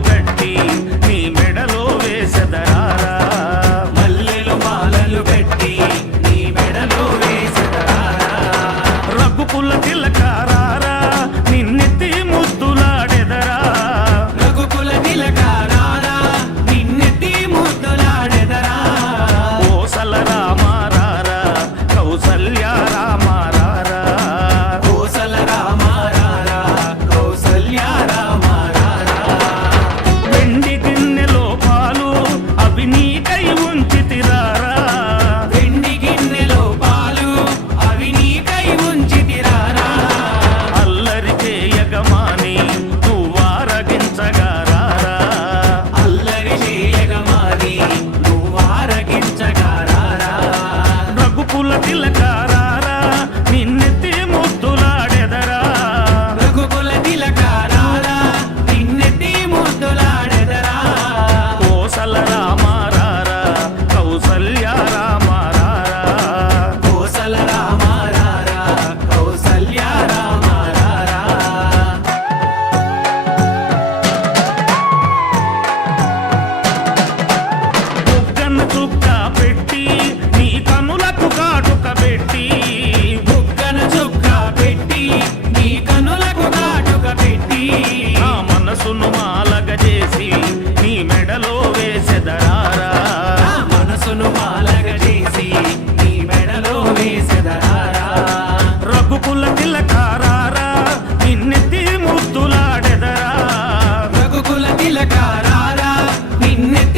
మాలలు కట్టి నీ మెడలో వేసెదరారా మల్లెలు మాలలు కట్టి నీ మెడలో వేసెదరారా రఘుకుల తిలకారారా నిన్నెత్తి ముద్దులాడెదరా రఘుకుల తిలకారారా నిన్నెత్తి ముద్దులాడెదరా కోసల రామారారా కౌసల్య రామారారా కోసల రామారారా కౌసల్య రామారారా వెండి గిన్నెలో పాలు అవి నీకై ఉంచితిరారా వెండి గిన్నెలో పాలు అవి నీకై ఉంచితిరారా అల్లరి చేయగమాని నువ్వారగించగారారా అల్లరి చేయగమాని నువ్వారగించగారారా రఘుకుల తిలకారారా నిన్నెత్తి ముద్దులాడెదరా రఘుకుల తిలకారారా నిన్నెత్తి ముద్దులాడెదరా కోసల రామారారా కౌసల్య రామారారా కోసల రామారారా కౌసల్య రామారారా బుగ్గన చుక్క పెట్టి నీ కనులకు కాటుక పెట్టి బుగ్గన చుక్క పెట్టి నీ కనులకు కాటుక పెట్టి నా మనసును మాలగ చేసి నీ మెడలో వేసెదరారా నా మనసును మాలగ చేసి నీ మెడలో వేసెదరారా రఘుకుల తిలకారారా నిన్నెత్తి ముద్దులాడెదరా రఘుకుల తిలకారారా నిన్నెత్తి